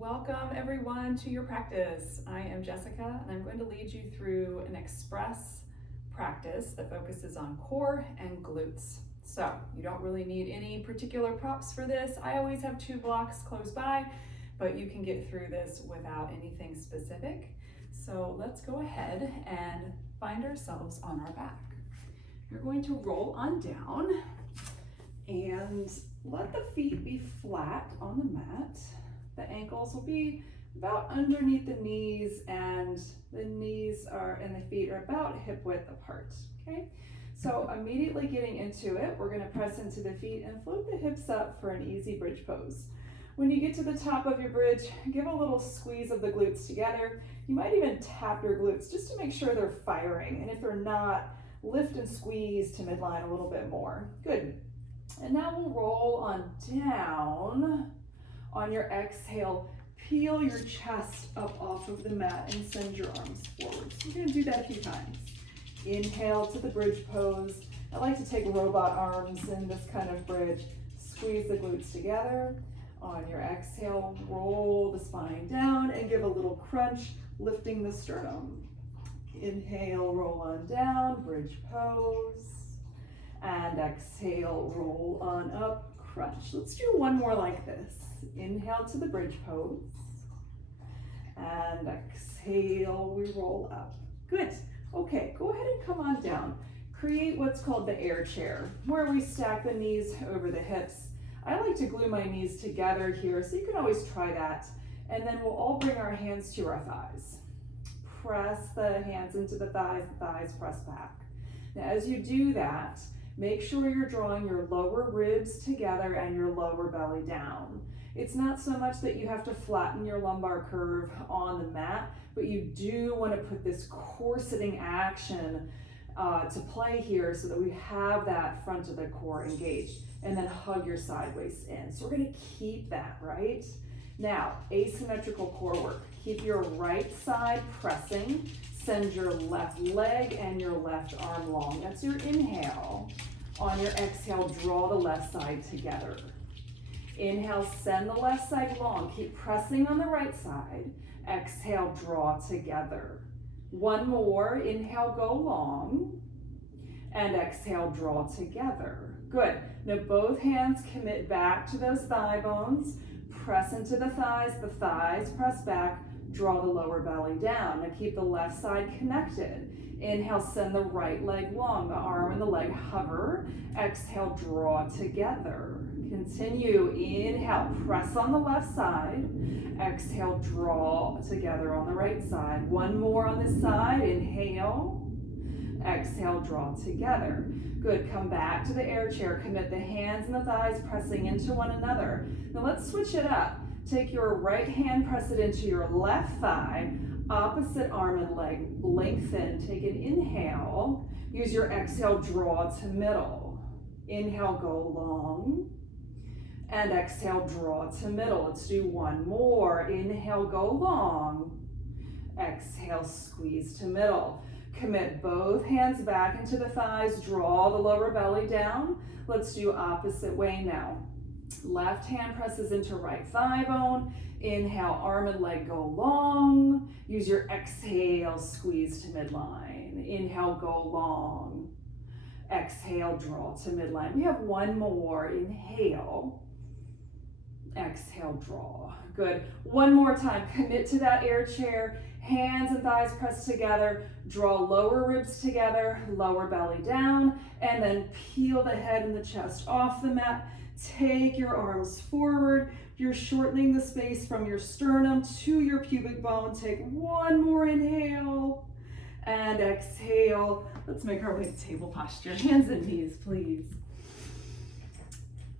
Welcome everyone to your practice. I am Jessica and I'm going to lead you through an express practice that focuses on core and glutes. So you don't really need any particular props for this. I always have 2 blocks close by, but you can get through this without anything specific. So let's go ahead and find ourselves on our back. You're going to roll on down and let the feet be flat on the mat. The ankles will be about underneath the knees, and the knees and the feet are about hip width apart, okay? So immediately getting into it, we're gonna press into the feet and float the hips up for an easy bridge pose. When you get to the top of your bridge, give a little squeeze of the glutes together. You might even tap your glutes just to make sure they're firing, and if they're not, lift and squeeze to midline a little bit more. Good. And now we'll roll on down. On your exhale, peel your chest up off of the mat and send your arms forward. So you're gonna do that a few times. Inhale to the bridge pose. I like to take robot arms in this kind of bridge. Squeeze the glutes together. On your exhale, roll the spine down and give a little crunch, lifting the sternum. Inhale, roll on down, bridge pose. And exhale, roll on up, crunch. Let's do one more like this. Inhale to the bridge pose. And exhale, we roll up. Good. Okay, go ahead and come on down. Create what's called the air chair, where we stack the knees over the hips. I like to glue my knees together here, so you can always try that. And then we'll all bring our hands to our thighs. Press the hands into the thighs press back. Now, as you do that, make sure you're drawing your lower ribs together and your lower belly down. It's not so much that you have to flatten your lumbar curve on the mat, but you do want to put this core sitting action to play here so that we have that front of the core engaged, and then hug your side waist in. So we're going to keep that, right? Now, asymmetrical core work. Keep your right side pressing. Send your left leg and your left arm long. That's your inhale. On your exhale, draw the left side together. Inhale, send the left side long. Keep pressing on the right side. Exhale, draw together. One more. Inhale, go long. And exhale, draw together. Good. Now both hands commit back to those thigh bones. Press into the thighs press back. Draw the lower belly down. Now keep the left side connected. Inhale, send the right leg long. The arm and the leg hover. Exhale, draw together. Continue. Inhale, press on the left side. Exhale, draw together on the right side. One more on this side. Inhale. Exhale, draw together. Good. Come back to the air chair. Commit the hands and the thighs pressing into one another. Now let's switch it up. Take your right hand, press it into your left thigh. Opposite arm and leg lengthen. Take an inhale. Use your exhale, draw to middle. Inhale, go long. And exhale, draw to middle. Let's do one more. Inhale, go long. Exhale, squeeze to middle. Commit both hands back into the thighs. Draw the lower belly down. Let's do opposite way now. Left hand presses into right thigh bone. Inhale, arm and leg go long. Use your exhale, squeeze to midline. Inhale, go long. Exhale, draw to midline. We have one more. Inhale. Exhale, draw. Good. One more time. Commit to that air chair. Hands and thighs pressed together. Draw lower ribs together, lower belly down, and then peel the head and the chest off the mat. Take your arms forward. You're shortening the space from your sternum to your pubic bone. Take one more inhale and exhale. Let's make our way to table posture. Hands and knees, please.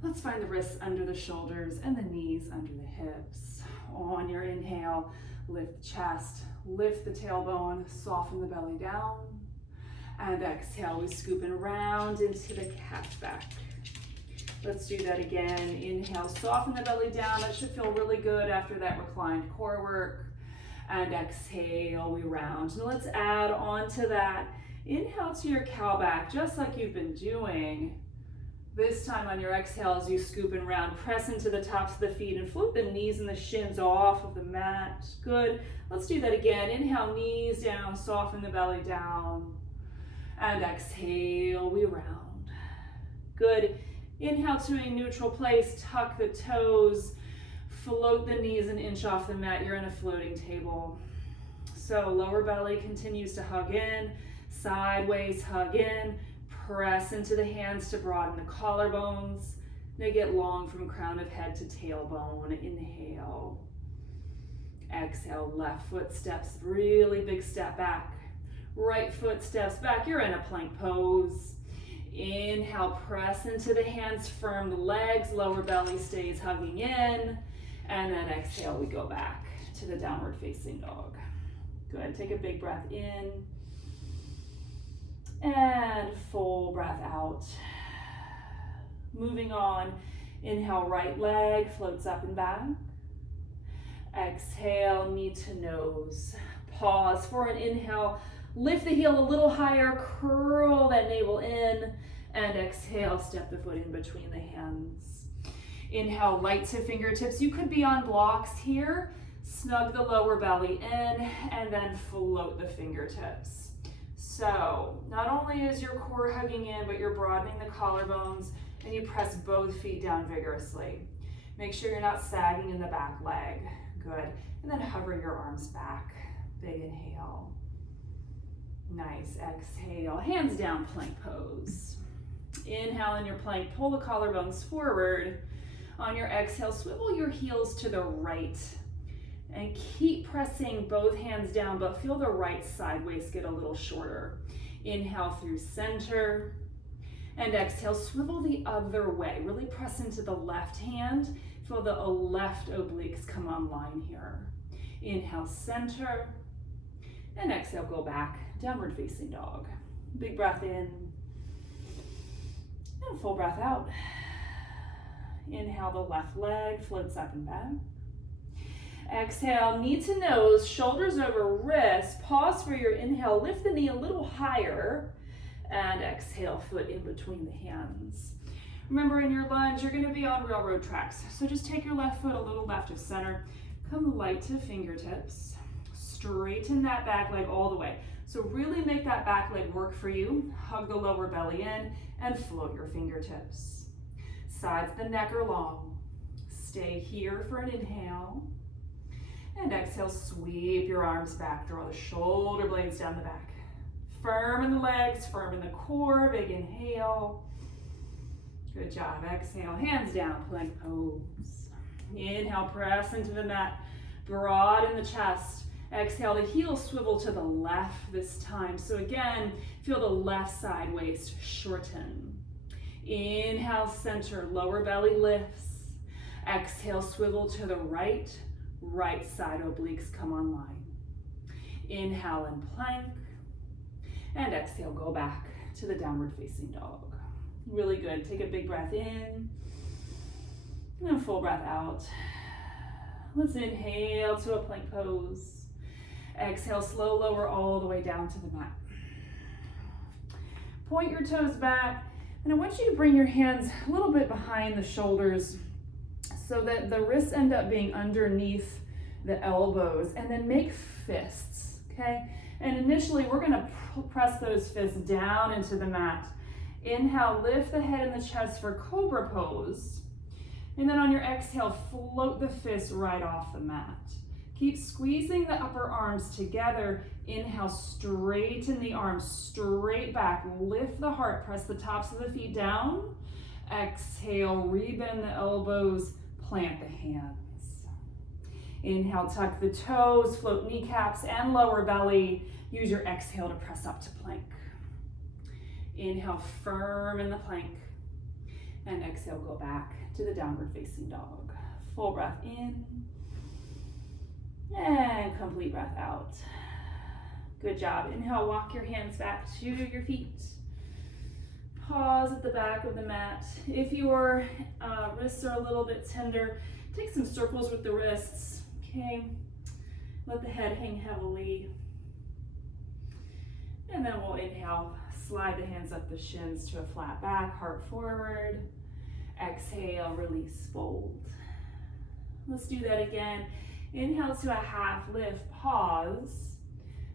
Let's find the wrists under the shoulders and the knees under the hips. On your inhale, lift the chest, lift the tailbone, soften the belly down. And exhale, we scoop and round into the cat back. Let's do that again. Inhale, soften the belly down. That should feel really good after that reclined core work. And exhale, we round. Now let's add on to that. Inhale to your cow back, just like you've been doing. This time on your exhale, as you scoop and round, press into the tops of the feet and float the knees and the shins off of the mat. Good. Let's do that again. Inhale, knees down, soften the belly down. And exhale, we round. Good. Inhale to a neutral place, tuck the toes, float the knees an inch off the mat. You're in a floating table. So lower belly continues to hug in, sideways hug in, press into the hands to broaden the collarbones. They get long from crown of head to tailbone. Inhale. Exhale, left foot steps, really big step back. Right foot steps back, you're in a plank pose. Inhale, press into the hands, firm the legs, lower belly stays hugging in. And then exhale, we go back to the downward facing dog. Good, take a big breath in. And full breath out. Moving on, inhale, right leg floats up and back. Exhale, knee to nose. Pause for an inhale. Lift the heel a little higher, curl that navel in, and exhale, step the foot in between the hands. Inhale, light to fingertips. You could be on blocks here. Snug the lower belly in, and then float the fingertips. So, not only is your core hugging in, but you're broadening the collarbones, and you press both feet down vigorously. Make sure you're not sagging in the back leg. Good. And then hover your arms back. Big inhale. Nice. Exhale. Hands down, plank pose. Inhale in your plank. Pull the collarbones forward. On your exhale, swivel your heels to the right. And keep pressing both hands down, but feel the right side waist get a little shorter. Inhale through center. And exhale, swivel the other way. Really press into the left hand. Feel the left obliques come online here. Inhale, center. And exhale, go back, downward facing dog. Big breath in. And full breath out. Inhale, the left leg floats up and back. Exhale, knee to nose, shoulders over wrist. Pause for your inhale, lift the knee a little higher. And exhale, foot in between the hands. Remember, in your lunge, you're going to be on railroad tracks. So just take your left foot a little left of center. Come light to fingertips. Straighten that back leg all the way. So really make that back leg work for you. Hug the lower belly in and float your fingertips. Sides of the neck are long. Stay here for an inhale. And exhale, sweep your arms back. Draw the shoulder blades down the back. Firm in the legs, firm in the core. Big inhale. Good job. Exhale, hands down, plank pose. Inhale, press into the mat. Broaden the chest. Exhale, the heels swivel to the left this time. So again, feel the left side waist shorten. Inhale, center, lower belly lifts. Exhale, swivel to the right. Right side obliques come online. Inhale and plank. And exhale, go back to the downward facing dog. Really good. Take a big breath in. And a full breath out. Let's inhale to a plank pose. Exhale, slow lower all the way down to the mat. Point your toes back. And I want you to bring your hands a little bit behind the shoulders so that the wrists end up being underneath the elbows, and then make fists, okay? And initially, we're gonna press those fists down into the mat. Inhale, lift the head and the chest for cobra pose. And then on your exhale, float the fists right off the mat. Keep squeezing the upper arms together. Inhale, straighten the arms straight back. Lift the heart, press the tops of the feet down. Exhale, rebend the elbows, plant the hands. Inhale, tuck the toes, float kneecaps and lower belly. Use your exhale to press up to plank. Inhale, firm in the plank. And exhale, go back to the downward facing dog. Full breath in. And complete breath out. Good job. Inhale, walk your hands back to your feet. Pause at the back of the mat. If your wrists are a little bit tender, take some circles with the wrists. Okay. Let the head hang heavily. And then we'll inhale, slide the hands up the shins to a flat back, heart forward. Exhale, release, fold. Let's do that again. Inhale to a half lift, pause.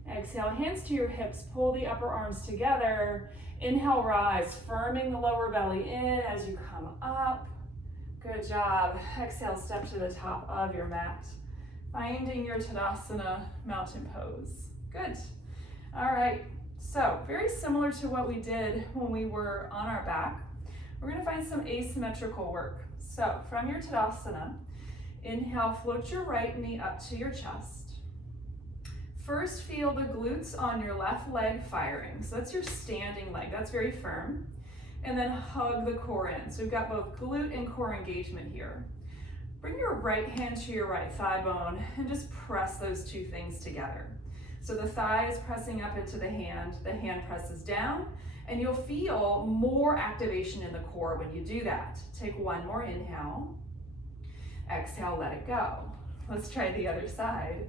Exhale, hands to your hips, pull the upper arms together. Inhale, rise, firming the lower belly in as you come up. Good job. Exhale, step to the top of your mat. Finding your Tadasana mountain pose. Good. All right, so very similar to what we did when we were on our back. We're gonna find some asymmetrical work. So from your Tadasana, inhale, float your right knee up to your chest. First, feel the glutes on your left leg firing. So that's your standing leg, that's very firm. And then hug the core in. So we've got both glute and core engagement here. Bring your right hand to your right thigh bone and just press those two things together. So the thigh is pressing up into the hand presses down, and you'll feel more activation in the core when you do that. Take one more inhale. Exhale, let it go. Let's try the other side.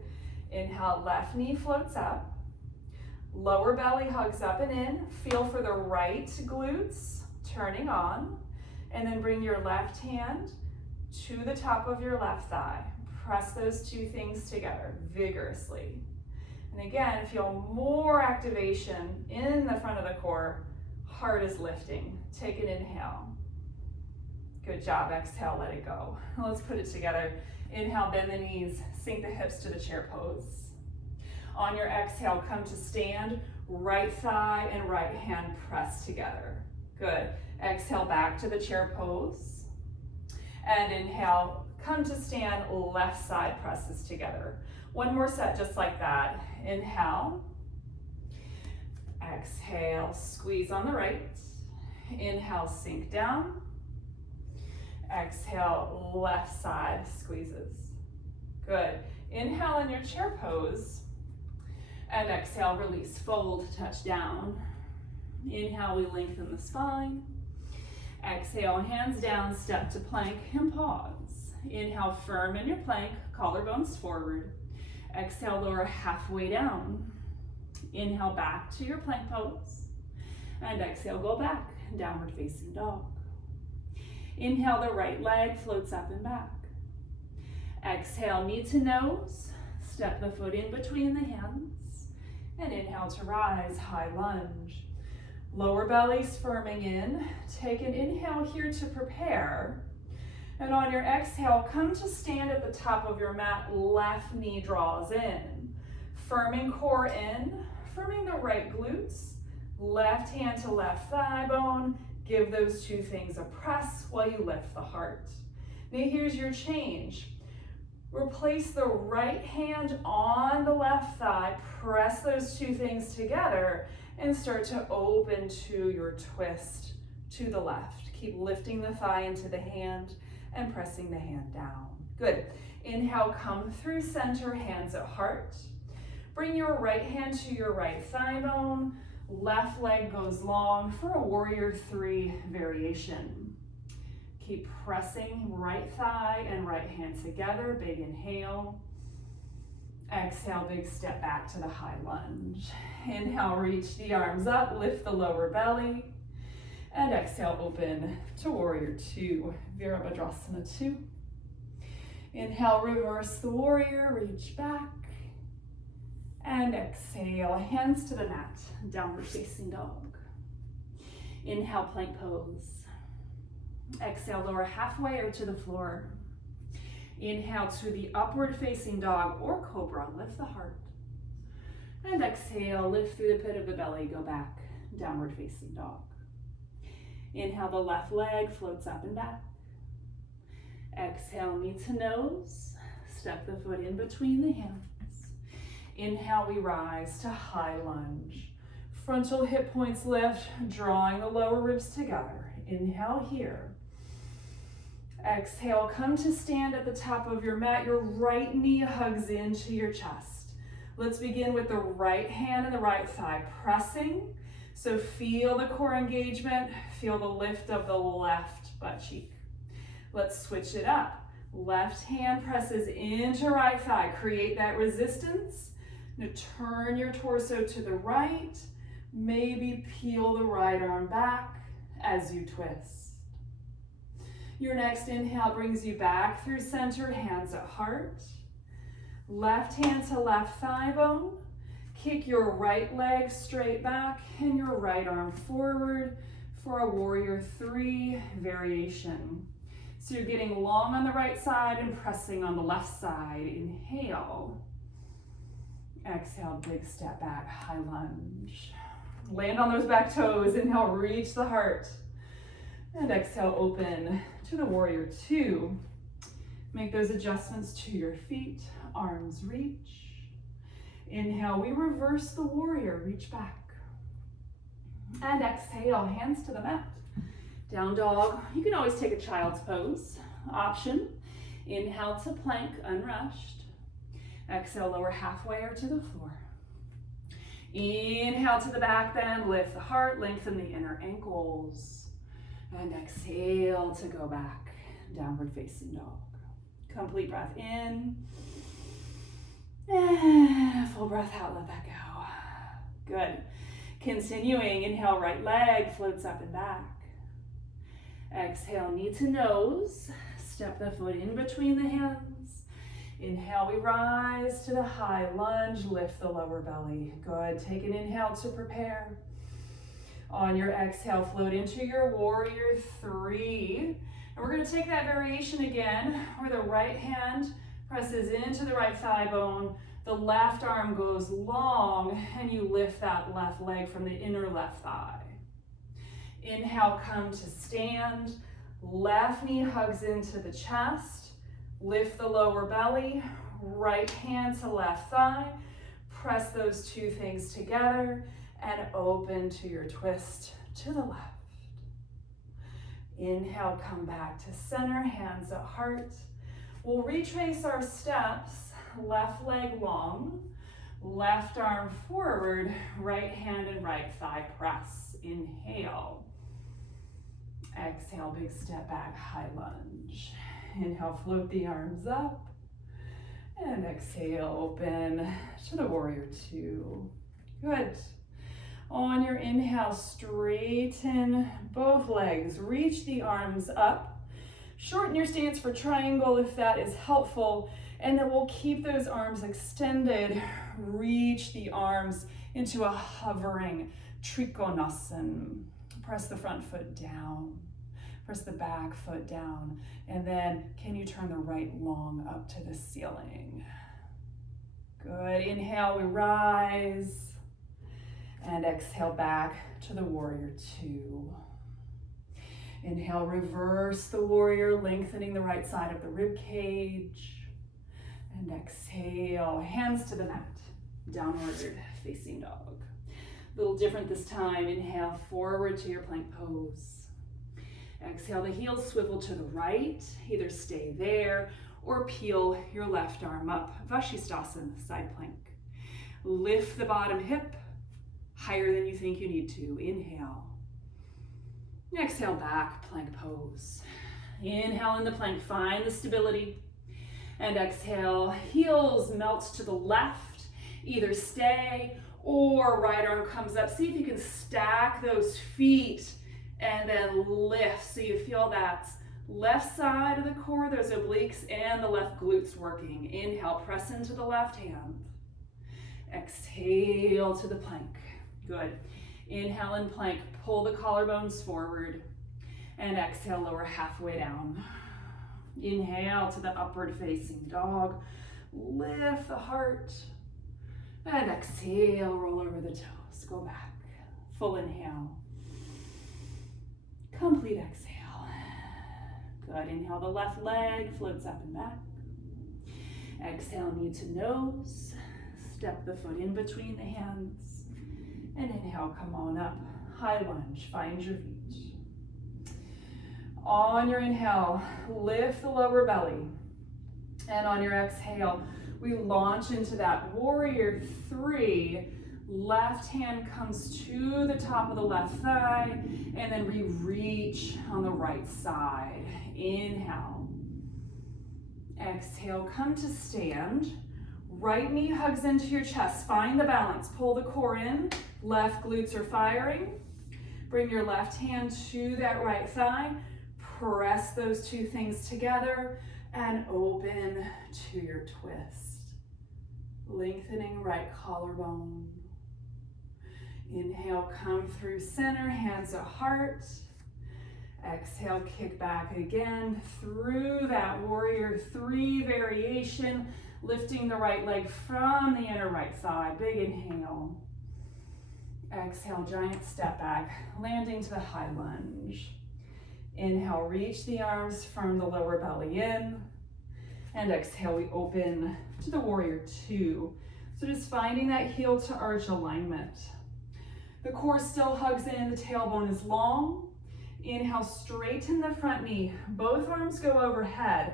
Inhale, left knee floats up. Lower belly hugs up and in. Feel for the right glutes turning on. And then bring your left hand to the top of your left thigh. Press those two things together vigorously. And again, feel more activation in the front of the core. Heart is lifting. Take an inhale. Good job. Exhale, let it go. Let's put it together. Inhale, bend the knees, sink the hips to the chair pose. On your exhale, come to stand, right thigh and right hand press together. Good. Exhale, back to the chair pose. And inhale, come to stand, left side presses together. One more set just like that. Inhale. Exhale, squeeze on the right. Inhale, sink down. Exhale, left side squeezes. Good. Inhale in your chair pose. And exhale, release, fold, touch down. Inhale, we lengthen the spine. Exhale, hands down, step to plank and pause. Inhale, firm in your plank, collarbones forward. Exhale, lower halfway down. Inhale, back to your plank pose. And exhale, go back, downward facing dog. Inhale, the right leg floats up and back. Exhale, knee to nose. Step the foot in between the hands. And inhale to rise, high lunge. Lower belly's firming in. Take an inhale here to prepare. And on your exhale, come to stand at the top of your mat. Left knee draws in. Firming core in. Firming the right glutes. Left hand to left thigh bone. Give those two things a press while you lift the heart. Now here's your change. Replace the right hand on the left thigh. Press those two things together and start to open to your twist to the left. Keep lifting the thigh into the hand and pressing the hand down. Good. Inhale, come through center, hands at heart. Bring your right hand to your right thigh bone. Left leg goes long for a warrior 3 variation. Keep pressing right thigh and right hand together. Big inhale. Exhale, big step back to the high lunge. Inhale, reach the arms up, lift the lower belly. And exhale, open to warrior 2, Virabhadrasana 2. Inhale, reverse the warrior, reach back. And exhale, hands to the mat, downward facing dog. Inhale, plank pose. Exhale, lower halfway or to the floor. Inhale to the upward facing dog or cobra, lift the heart. And exhale, lift through the pit of the belly, go back, downward facing dog. Inhale, the left leg floats up and back. Exhale, knee to nose, step the foot in between the hands. Inhale, we rise to high lunge. Frontal hip points lift, drawing the lower ribs together. Inhale here. Exhale, come to stand at the top of your mat. Your right knee hugs into your chest. Let's begin with the right hand and the right thigh pressing. So feel the core engagement, feel the lift of the left butt cheek. Let's switch it up. Left hand presses into right thigh. Create that resistance. Now turn your torso to the right. Maybe peel the right arm back as you twist. Your next inhale brings you back through center, hands at heart. Left hand to left thigh bone. Kick your right leg straight back and your right arm forward for a warrior 3 variation. So you're getting long on the right side and pressing on the left side. Inhale. Exhale, big step back, high lunge. Land on those back toes. Inhale, reach the heart. And exhale, open to the warrior 2. Make those adjustments to your feet, arms reach. Inhale, we reverse the warrior, reach back. And exhale, hands to the mat. Down dog. You can always take a child's pose option. Inhale to plank, unrushed. Exhale, lower halfway or to the floor. Inhale to the back bend, lift the heart, lengthen the inner ankles. And exhale to go back, downward facing dog. Complete breath in. And full breath out, let that go. Good. Continuing, inhale, right leg floats up and back. Exhale, knee to nose. Step the foot in between the hands. Inhale, we rise to the high lunge, lift the lower belly. Good, take an inhale to prepare. On your exhale, float into your warrior 3. And we're gonna take that variation again, where the right hand presses into the right thigh bone, the left arm goes long, and you lift that left leg from the inner left thigh. Inhale, come to stand. Left knee hugs into the chest. Lift the lower belly. Right hand to left thigh. Press those two things together and open to your twist to the left. Inhale, come back to center, hands at heart. We'll retrace our steps, left leg long, left arm forward, right hand and right thigh press. Inhale. Exhale, big step back, high lunge. Inhale, float the arms up. And exhale, open to the warrior 2. Good. On your inhale, straighten both legs. Reach the arms up. Shorten your stance for triangle if that is helpful. And then we'll keep those arms extended. Reach the arms into a hovering trikonasana. Press the front foot down. Press the back foot down. And then can you turn the right long up to the ceiling? Good. Inhale, we rise. And exhale back to the warrior 2. Inhale, reverse the warrior, lengthening the right side of the rib cage. And exhale, hands to the mat, downward facing dog. A little different this time. Inhale, forward to your plank pose. Exhale, the heels swivel to the right. Either stay there or peel your left arm up. Vashisthasana, side plank. Lift the bottom hip higher than you think you need to. Inhale. Exhale, back, plank pose. Inhale in the plank, find the stability. And exhale, heels melt to the left. Either stay or right arm comes up. See if you can stack those feet and then lift. So you feel that left side of the core, those obliques, and the left glutes working. Inhale, press into the left hand. Exhale to the plank. Good. Inhale in plank, pull the collarbones forward. And exhale, lower halfway down. Inhale to the upward facing dog. Lift the heart. And exhale, roll over the toes. Go back. Full inhale. Complete exhale. Good. Inhale, the left leg floats up and back. Exhale, knee to nose. Step the foot in between the hands. And inhale, come on up. High lunge, find your feet. On your inhale, lift the lower belly. And on your exhale, we launch into that warrior 3. Left hand comes to the top of the left thigh, and then we reach on the right side. Inhale. Exhale, come to stand. Right knee hugs into your chest. Find the balance. Pull the core in. Left glutes are firing. Bring your left hand to that right thigh. Press those two things together and open to your twist. Lengthening right collarbone. Inhale, come through center, hands at heart. Exhale, kick back again through that warrior three variation, lifting the right leg from the inner right thigh. Big inhale. Exhale, giant step back, landing to the high lunge. Inhale, reach the arms from the lower belly in. And exhale, we open to the warrior two. So just finding that heel to arch alignment. The core still hugs in, the tailbone is long. Inhale, straighten the front knee. Both arms go overhead.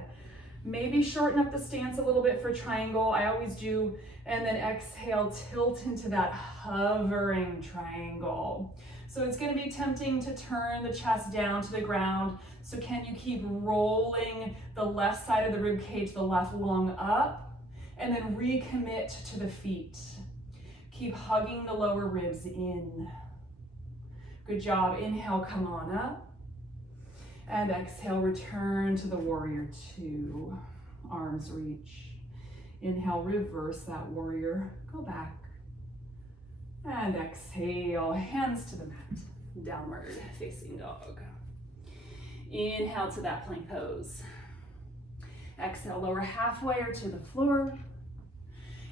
Maybe shorten up the stance a little bit for triangle. I always do. And then exhale, tilt into that hovering triangle. So it's going to be tempting to turn the chest down to the ground. So can you keep rolling the left side of the rib cage, the left lung up, and then recommit to the feet. Keep hugging the lower ribs in. Good job. Inhale, come on up. And exhale, return to the warrior two. Arms reach. Inhale, reverse that warrior. Go back. And exhale, hands to the mat. Downward facing dog. Inhale to that plank pose. Exhale, lower halfway or to the floor.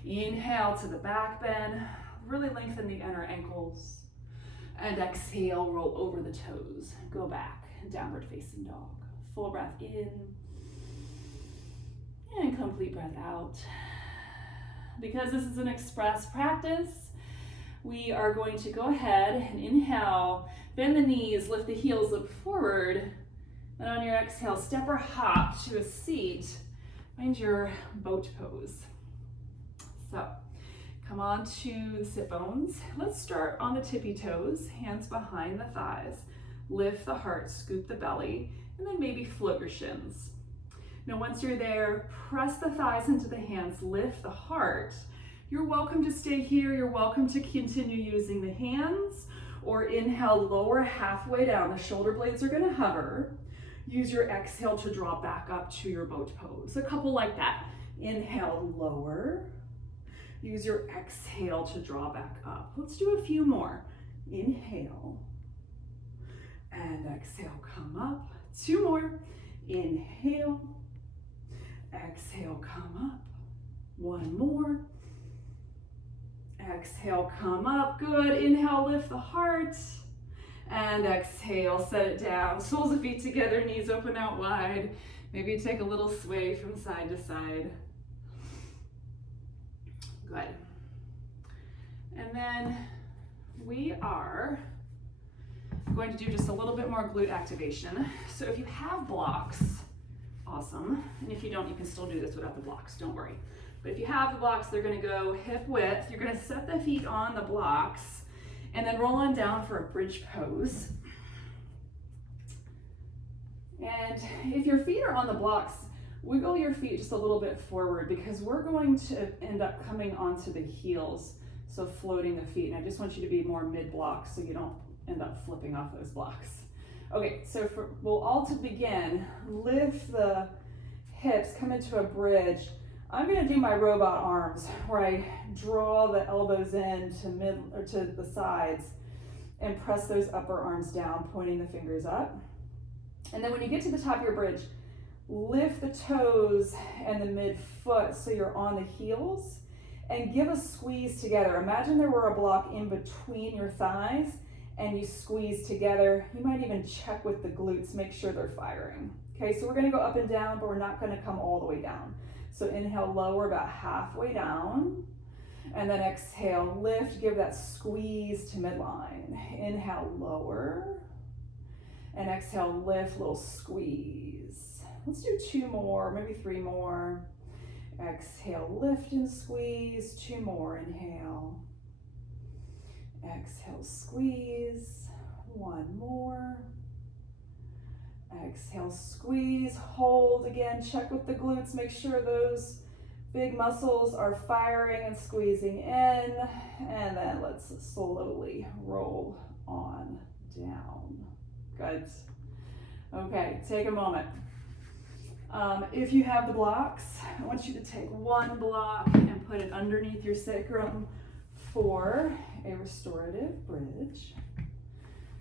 Inhale to the back bend. Really lengthen the inner ankles. And exhale, roll over the toes. Go back, downward facing dog. Full breath in. And complete breath out. Because this is an express practice, we are going to go ahead and inhale, bend the knees, lift the heels, look forward. And on your exhale, step or hop to a seat. Find your boat pose. So, come on to the sit bones. Let's start on the tippy toes, hands behind the thighs. Lift the heart, scoop the belly, and then maybe float your shins. Now once you're there, press the thighs into the hands, lift the heart. You're welcome to stay here. You're welcome to continue using the hands, or inhale, lower halfway down. The shoulder blades are gonna hover. Use your exhale to draw back up to your boat pose. A couple like that. Inhale, lower. Use your exhale to draw back up. Let's do a few more. Inhale. And exhale, come up. Two more. Inhale. Exhale, come up. One more. Exhale, come up. Good. Inhale, lift the heart. And exhale, set it down. Soles of feet together, knees open out wide. Maybe take a little sway from side to side. Good. And then we are going to do just a little bit more glute activation. So if you have blocks, awesome. And if you don't, you can still do this without the blocks, don't worry. But if you have the blocks, they're gonna go hip width. You're gonna set the feet on the blocks and then roll on down for a bridge pose. And if your feet are on the blocks, wiggle your feet just a little bit forward because we're going to end up coming onto the heels, so floating the feet. And I just want you to be more mid-block so you don't end up flipping off those blocks. Okay, so we'll all to begin, lift the hips, come into a bridge. I'm gonna do my robot arms where I draw the elbows in to the sides and press those upper arms down, pointing the fingers up. And then when you get to the top of your bridge, lift the toes and the midfoot so you're on the heels and give a squeeze together. Imagine there were a block in between your thighs and you squeeze together. You might even check with the glutes, make sure they're firing. Okay, so we're gonna go up and down, but we're not gonna come all the way down. So inhale, lower about halfway down, and then exhale, lift, give that squeeze to midline. Inhale, lower, and exhale, lift, little squeeze. Let's do two more, maybe three more. Exhale, lift and squeeze, two more, inhale. Exhale, squeeze, one more. Exhale, squeeze, hold again, check with the glutes, make sure those Big muscles are firing and squeezing in, and then let's slowly roll on down. Good. Okay, take a moment. If you have the blocks, I want you to take one block and put it underneath your sacrum for a restorative bridge.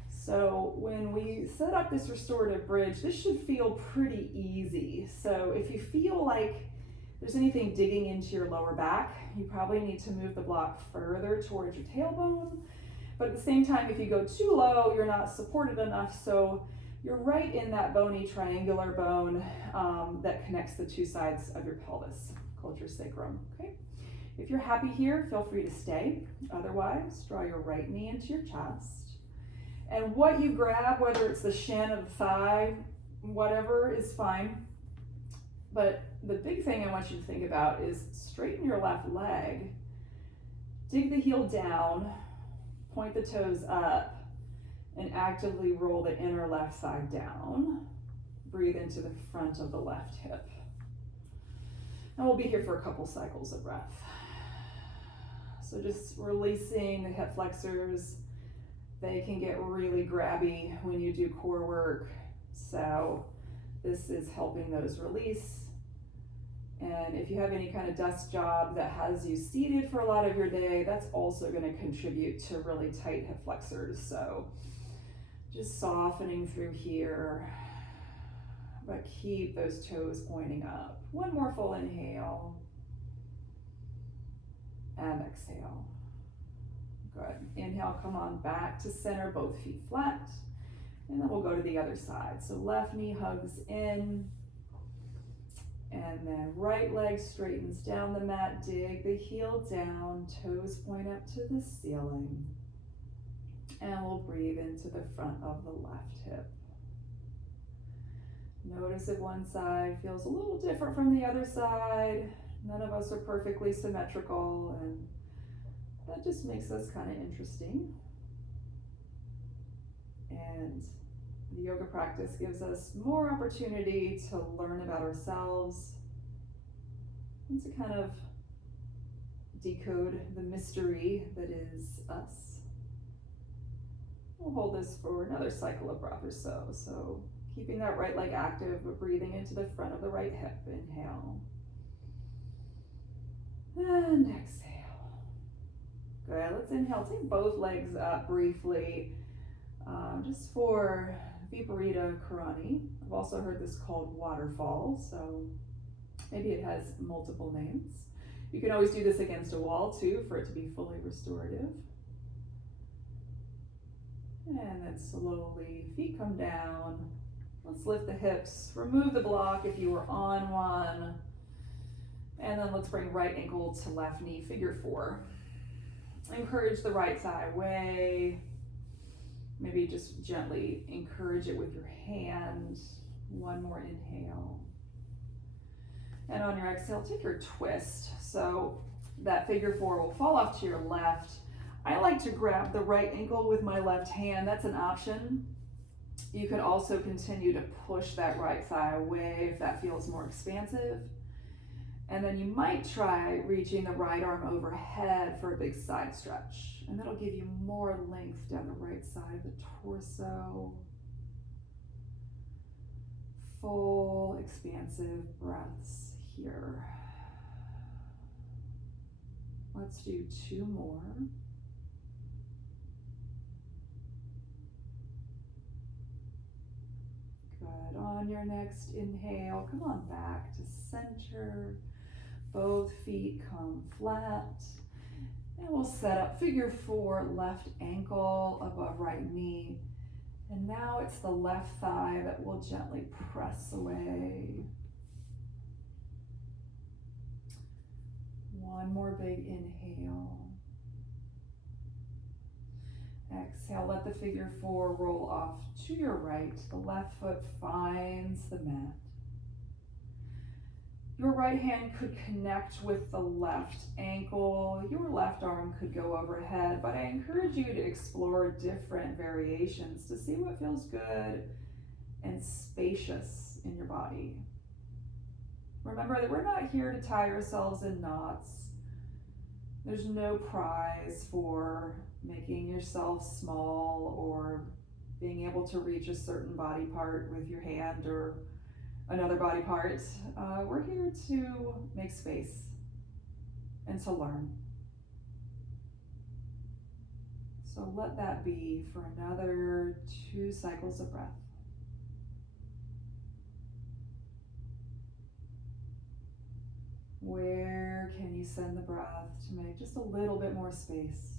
So when we set up this restorative bridge, this should feel pretty easy. So if you feel like there's anything digging into your lower back, you probably need to move the block further towards your tailbone. But at the same time, if you go too low, you're not supported enough, so you're right in that bony triangular bone that connects the two sides of your pelvis, called your sacrum, okay? If you're happy here, feel free to stay. Otherwise, draw your right knee into your chest. And what you grab, whether it's the shin or the thigh, whatever is fine. But the big thing I want you to think about is straighten your left leg, dig the heel down, point the toes up, and actively roll the inner left thigh down. Breathe into the front of the left hip. And we'll be here for a couple cycles of breath. So just releasing the hip flexors. They can get really grabby when you do core work. So this is helping those release. And if you have any kind of desk job that has you seated for a lot of your day, that's also going to contribute to really tight hip flexors. So just softening through here, but keep those toes pointing up. One more full inhale and exhale. Good. Inhale, come on back to center, both feet flat. And then we'll go to the other side. So left knee hugs in. And then right leg straightens down the mat, dig the heel down, toes point up to the ceiling. And we'll breathe into the front of the left hip. Notice if one side feels a little different from the other side. None of us are perfectly symmetrical, and that just makes us kind of interesting. And the yoga practice gives us more opportunity to learn about ourselves and to kind of decode the mystery that is us. We'll hold this for another cycle of breath or so. So keeping that right leg active, but breathing into the front of the right hip. Inhale. And exhale. Good, let's inhale. Take both legs up briefly, just for Viparita Karani. I've also heard this called waterfall, so maybe it has multiple names. You can always do this against a wall too for it to be fully restorative. And then slowly, feet come down. Let's lift the hips, remove the block if you were on one. And then let's bring right ankle to left knee, figure four. Encourage the right thigh away. Maybe just gently encourage it with your hand. One more inhale. And on your exhale, take your twist. So that figure four will fall off to your left. I like to grab the right ankle with my left hand. That's an option. You could also continue to push that right thigh away if that feels more expansive. And then you might try reaching the right arm overhead for a big side stretch. And that'll give you more length down the right side of the torso. Full expansive breaths here. Let's do two more. Good. On your next inhale, come on back to center. Both feet come flat. And we'll set up figure four, left ankle above right knee. And now it's the left thigh that will gently press away. One more big inhale. Exhale, let the figure four roll off to your right. The left foot finds the mat. Your right hand could connect with the left ankle. Your left arm could go overhead, but I encourage you to explore different variations to see what feels good and spacious in your body. Remember that we're not here to tie ourselves in knots. There's no prize for making yourself small or being able to reach a certain body part with your hand or another body part. We're here to make space and to learn. So let that be for another 2 cycles of breath. Where can you send the breath to make just a little bit more space?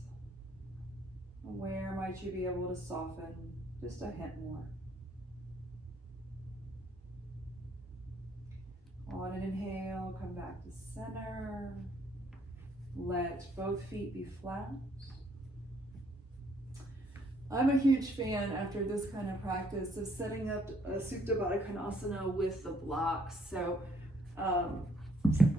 Where might you be able to soften just a hint more? On an inhale, come back to center. Let both feet be flat. I'm a huge fan after this kind of practice of setting up a Supta Baddha Konasana with the blocks. So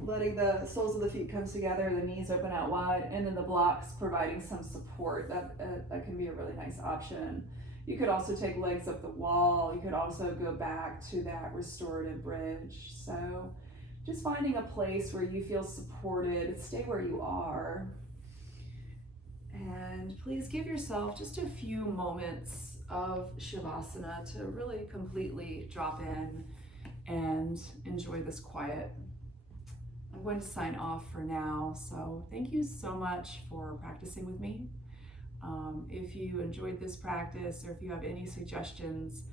letting the soles of the feet come together, the knees open out wide, and then the blocks providing some support. That can be a really nice option. You could also take legs up the wall. You could also go back to that restorative bridge. So just finding a place where you feel supported, stay where you are. And please give yourself just a few moments of Shavasana to really completely drop in and enjoy this quiet. I'm going to sign off for now. So thank you so much for practicing with me. If you enjoyed this practice or if you have any suggestions,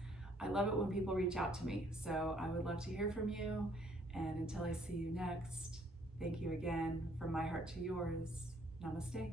I love it when people reach out to me. So I would love to hear from you. And until I see you next, thank you again from my heart to yours. Namaste.